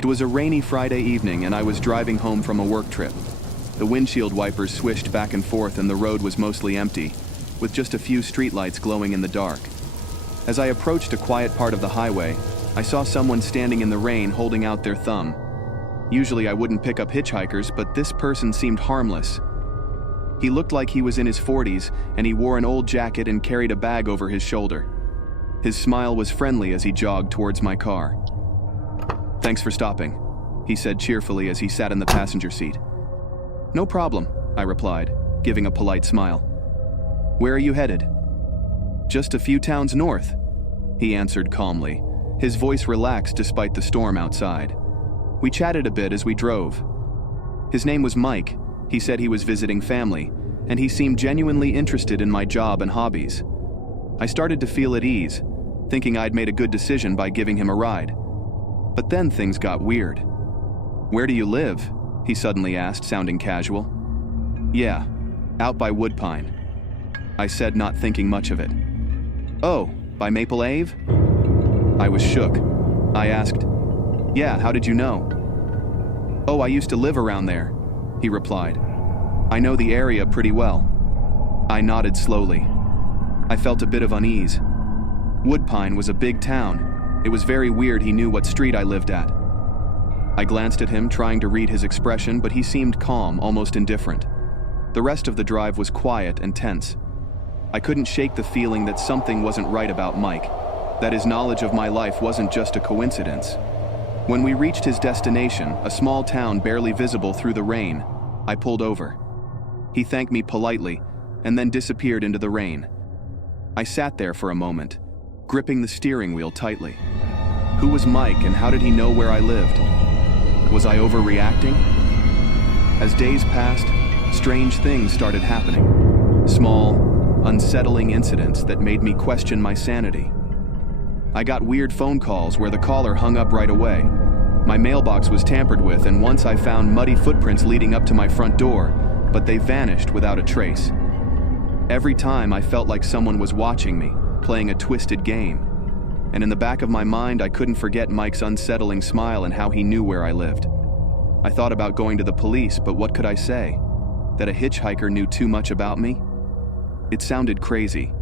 It was a rainy Friday evening and I was driving home from a work trip. The windshield wipers swished back and forth and the road was mostly empty, with just a few streetlights glowing in the dark. As I approached a quiet part of the highway, I saw someone standing in the rain holding out their thumb. Usually I wouldn't pick up hitchhikers, but this person seemed harmless. He looked like he was in his 40s and he wore an old jacket and carried a bag over his shoulder. His smile was friendly as he jogged towards my car. "Thanks for stopping," he said cheerfully as he sat in the passenger seat. "No problem," I replied, giving a polite smile. "Where are you headed?" "Just a few towns north," he answered calmly, his voice relaxed despite the storm outside. We chatted a bit as we drove. His name was Mike. He said he was visiting family, and he seemed genuinely interested in my job and hobbies. I started to feel at ease, thinking I'd made a good decision by giving him a ride. But then things got weird. "Where do you live?" he suddenly asked, sounding casual. "Yeah, out by Woodpine," I said, not thinking much of it. "Oh, by Maple Ave?" I was shook. I asked, "Yeah, how did you know?" "Oh, I used to live around there," he replied. "I know the area pretty well." I nodded slowly. I felt a bit of unease. Woodpine was a big town. It was very weird he knew what street I lived at. I glanced at him, trying to read his expression, but he seemed calm, almost indifferent. The rest of the drive was quiet and tense. I couldn't shake the feeling that something wasn't right about Mike, that his knowledge of my life wasn't just a coincidence. When we reached his destination, a small town barely visible through the rain, I pulled over. He thanked me politely and then disappeared into the rain. I sat there for a moment, gripping the steering wheel tightly. Who was Mike and how did he know where I lived? Was I overreacting? As days passed, strange things started happening. Small, unsettling incidents that made me question my sanity. I got weird phone calls where the caller hung up right away. My mailbox was tampered with, and once I found muddy footprints leading up to my front door, but they vanished without a trace. Every time I felt like someone was watching me, playing a twisted game. And in the back of my mind, I couldn't forget Mike's unsettling smile and how he knew where I lived. I thought about going to the police, but what could I say? That a hitchhiker knew too much about me? It sounded crazy.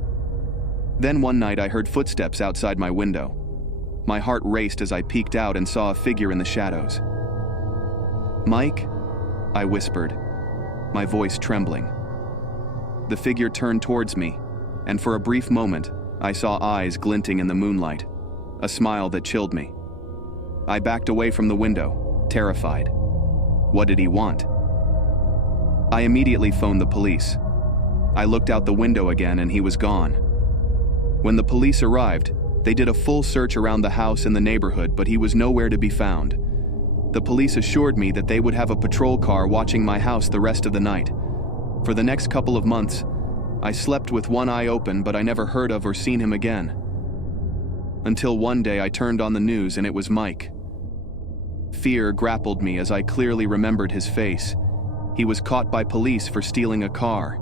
Then one night I heard footsteps outside my window. My heart raced as I peeked out and saw a figure in the shadows. "Mike?" I whispered, my voice trembling. The figure turned towards me, and for a brief moment, I saw eyes glinting in the moonlight, a smile that chilled me. I backed away from the window, terrified. What did he want? I immediately phoned the police. I looked out the window again and he was gone. When the police arrived, they did a full search around the house and the neighborhood, but he was nowhere to be found. The police assured me that they would have a patrol car watching my house the rest of the night. For the next couple of months, I slept with one eye open, but I never heard of or seen him again. Until one day I turned on the news and it was Mike. Fear grappled me as I clearly remembered his face. He was caught by police for stealing a car.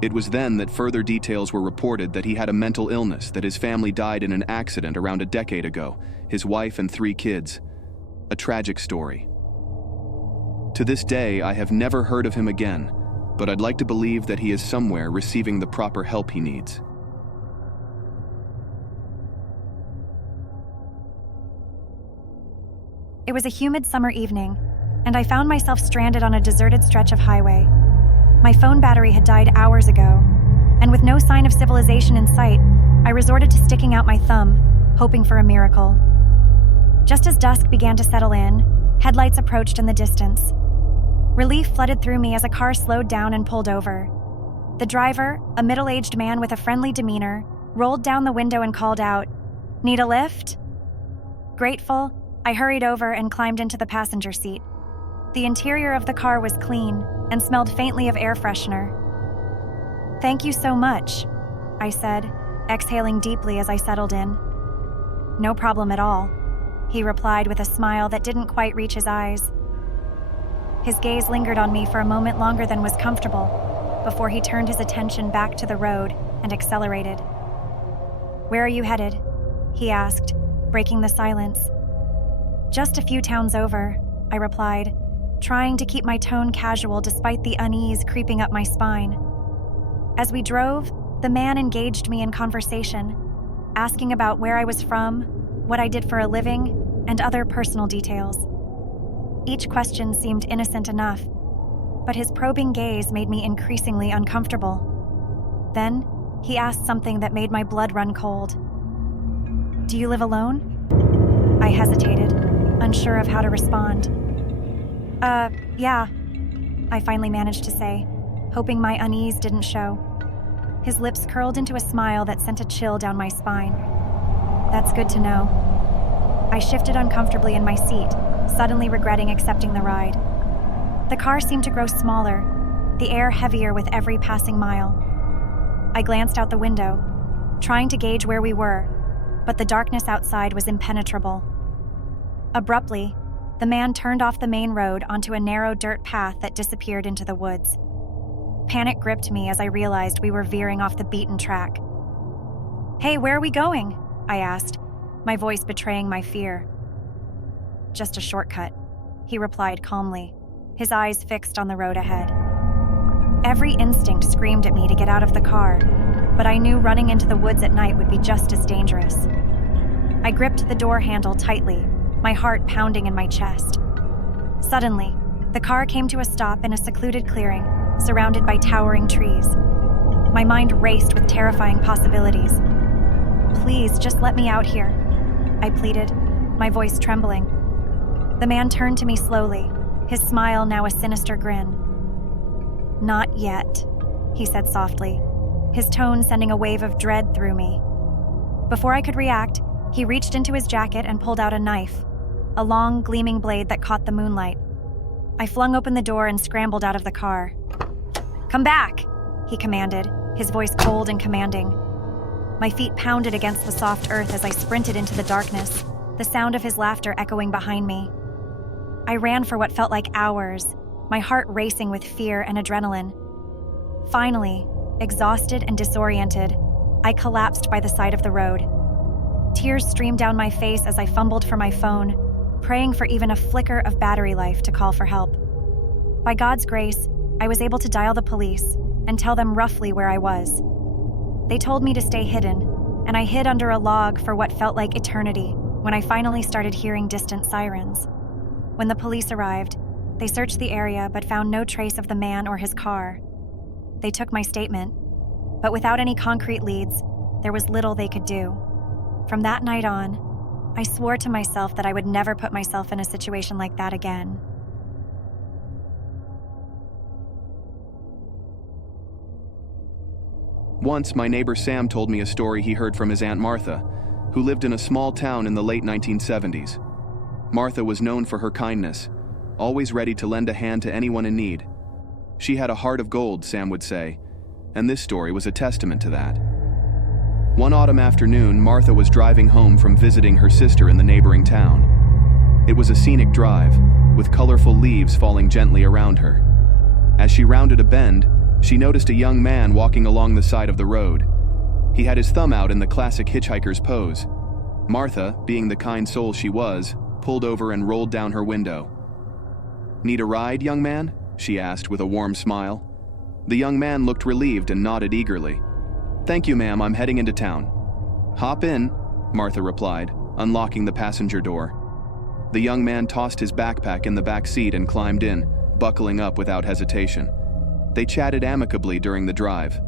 It was then that further details were reported, that he had a mental illness, that his family died in an accident around a decade ago, his wife and 3 kids. A tragic story. To this day, I have never heard of him again, but I'd like to believe that he is somewhere receiving the proper help he needs. It was a humid summer evening, and I found myself stranded on a deserted stretch of highway. My phone battery had died hours ago, and with no sign of civilization in sight, I resorted to sticking out my thumb, hoping for a miracle. Just as dusk began to settle in, headlights approached in the distance. Relief flooded through me as a car slowed down and pulled over. The driver, a middle-aged man with a friendly demeanor, rolled down the window and called out, "Need a lift?" Grateful, I hurried over and climbed into the passenger seat. The interior of the car was clean and smelled faintly of air freshener. "Thank you so much," I said, exhaling deeply as I settled in. "No problem at all," he replied with a smile that didn't quite reach his eyes. His gaze lingered on me for a moment longer than was comfortable, before he turned his attention back to the road and accelerated. "Where are you headed?" he asked, breaking the silence. Just a few towns over, I replied, trying to keep my tone casual despite the unease creeping up my spine. As we drove, the man engaged me in conversation, asking about where I was from, what I did for a living, and other personal details. Each question seemed innocent enough, but his probing gaze made me increasingly uncomfortable. Then, he asked something that made my blood run cold. "Do you live alone?" I hesitated, unsure of how to respond. Yeah, I finally managed to say, hoping my unease didn't show. His lips curled into a smile that sent a chill down my spine. That's good to know. I shifted uncomfortably in my seat, suddenly regretting accepting the ride. The car seemed to grow smaller, the air heavier with every passing mile. I glanced out the window, trying to gauge where we were, but the darkness outside was impenetrable. Abruptly, the man turned off the main road onto a narrow dirt path that disappeared into the woods. Panic gripped me as I realized we were veering off the beaten track. "Hey, where are we going?" I asked, my voice betraying my fear. "Just a shortcut," he replied calmly, his eyes fixed on the road ahead. Every instinct screamed at me to get out of the car, but I knew running into the woods at night would be just as dangerous. I gripped the door handle tightly, my heart pounding in my chest. Suddenly, the car came to a stop in a secluded clearing, surrounded by towering trees. My mind raced with terrifying possibilities. "Please, just let me out here," I pleaded, my voice trembling. The man turned to me slowly, his smile now a sinister grin. "Not yet," he said softly, his tone sending a wave of dread through me. Before I could react, he reached into his jacket and pulled out a knife, a long, gleaming blade that caught the moonlight. I flung open the door and scrambled out of the car. "Come back," he commanded, his voice cold and commanding. My feet pounded against the soft earth as I sprinted into the darkness, the sound of his laughter echoing behind me. I ran for what felt like hours, my heart racing with fear and adrenaline. Finally, exhausted and disoriented, I collapsed by the side of the road. Tears streamed down my face as I fumbled for my phone, praying for even a flicker of battery life to call for help. By God's grace, I was able to dial the police and tell them roughly where I was. They told me to stay hidden, and I hid under a log for what felt like eternity when I finally started hearing distant sirens. When the police arrived, they searched the area but found no trace of the man or his car. They took my statement, but without any concrete leads, there was little they could do. From that night on, I swore to myself that I would never put myself in a situation like that again. Once, my neighbor Sam told me a story he heard from his Aunt Martha, who lived in a small town in the late 1970s. Martha was known for her kindness, always ready to lend a hand to anyone in need. She had a heart of gold, Sam would say, and this story was a testament to that. One autumn afternoon, Martha was driving home from visiting her sister in the neighboring town. It was a scenic drive, with colorful leaves falling gently around her. As she rounded a bend, she noticed a young man walking along the side of the road. He had his thumb out in the classic hitchhiker's pose. Martha, being the kind soul she was, pulled over and rolled down her window. "Need a ride, young man?" she asked with a warm smile. The young man looked relieved and nodded eagerly. "Thank you, ma'am, I'm heading into town." "Hop in," Martha replied, unlocking the passenger door. The young man tossed his backpack in the back seat and climbed in, buckling up without hesitation. They chatted amicably during the drive.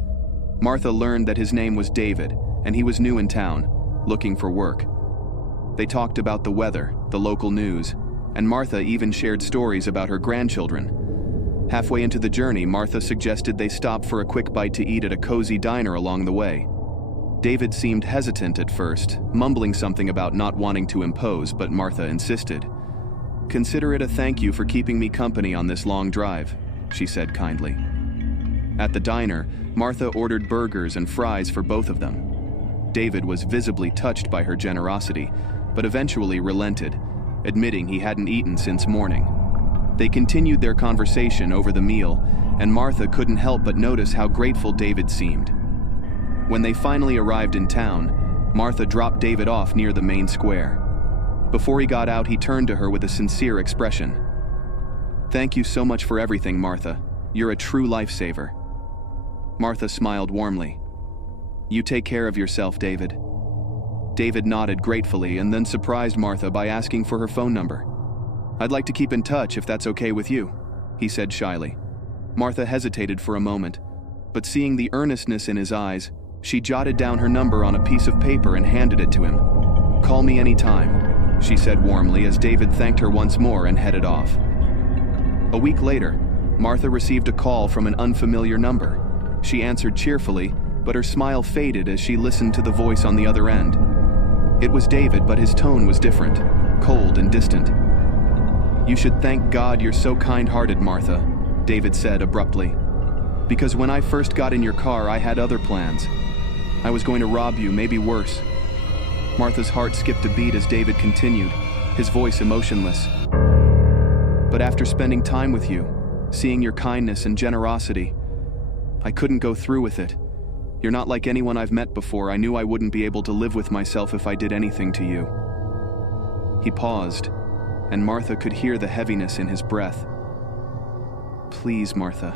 Martha learned that his name was David, and he was new in town, looking for work. They talked about the weather, the local news, and Martha even shared stories about her grandchildren. Halfway into the journey, Martha suggested they stop for a quick bite to eat at a cozy diner along the way. David seemed hesitant at first, mumbling something about not wanting to impose, but Martha insisted. "Consider it a thank you for keeping me company on this long drive," she said kindly. At the diner, Martha ordered burgers and fries for both of them. David was visibly touched by her generosity, but eventually relented, admitting he hadn't eaten since morning. They continued their conversation over the meal, and Martha couldn't help but notice how grateful David seemed. When they finally arrived in town, Martha dropped David off near the main square. Before he got out, he turned to her with a sincere expression. "Thank you so much for everything, Martha. You're a true lifesaver." Martha smiled warmly. "You take care of yourself, David." David nodded gratefully and then surprised Martha by asking for her phone number. "I'd like to keep in touch if that's okay with you," he said shyly. Martha hesitated for a moment, but seeing the earnestness in his eyes, she jotted down her number on a piece of paper and handed it to him. "Call me anytime," she said warmly as David thanked her once more and headed off. A week later, Martha received a call from an unfamiliar number. She answered cheerfully, but her smile faded as she listened to the voice on the other end. It was David, but his tone was different, cold and distant. "You should thank God you're so kind-hearted, Martha," David said abruptly. "Because when I first got in your car, I had other plans. I was going to rob you, maybe worse." Martha's heart skipped a beat as David continued, his voice emotionless. "But after spending time with you, seeing your kindness and generosity, I couldn't go through with it. You're not like anyone I've met before. I knew I wouldn't be able to live with myself if I did anything to you." He paused, and Martha could hear the heaviness in his breath. "Please, Martha.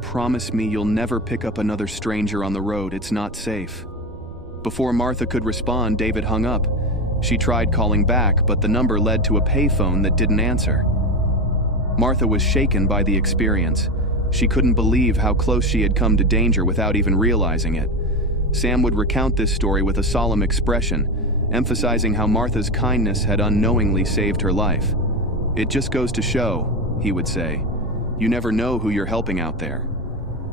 Promise me you'll never pick up another stranger on the road. It's not safe." Before Martha could respond, David hung up. She tried calling back, but the number led to a payphone that didn't answer. Martha was shaken by the experience. She couldn't believe how close she had come to danger without even realizing it. Sam would recount this story with a solemn expression, emphasizing how Martha's kindness had unknowingly saved her life. "It just goes to show," he would say, "you never know who you're helping out there."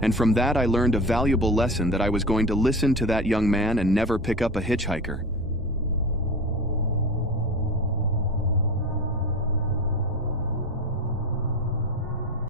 And from that I learned a valuable lesson, that I was going to listen to that young man and never pick up a hitchhiker.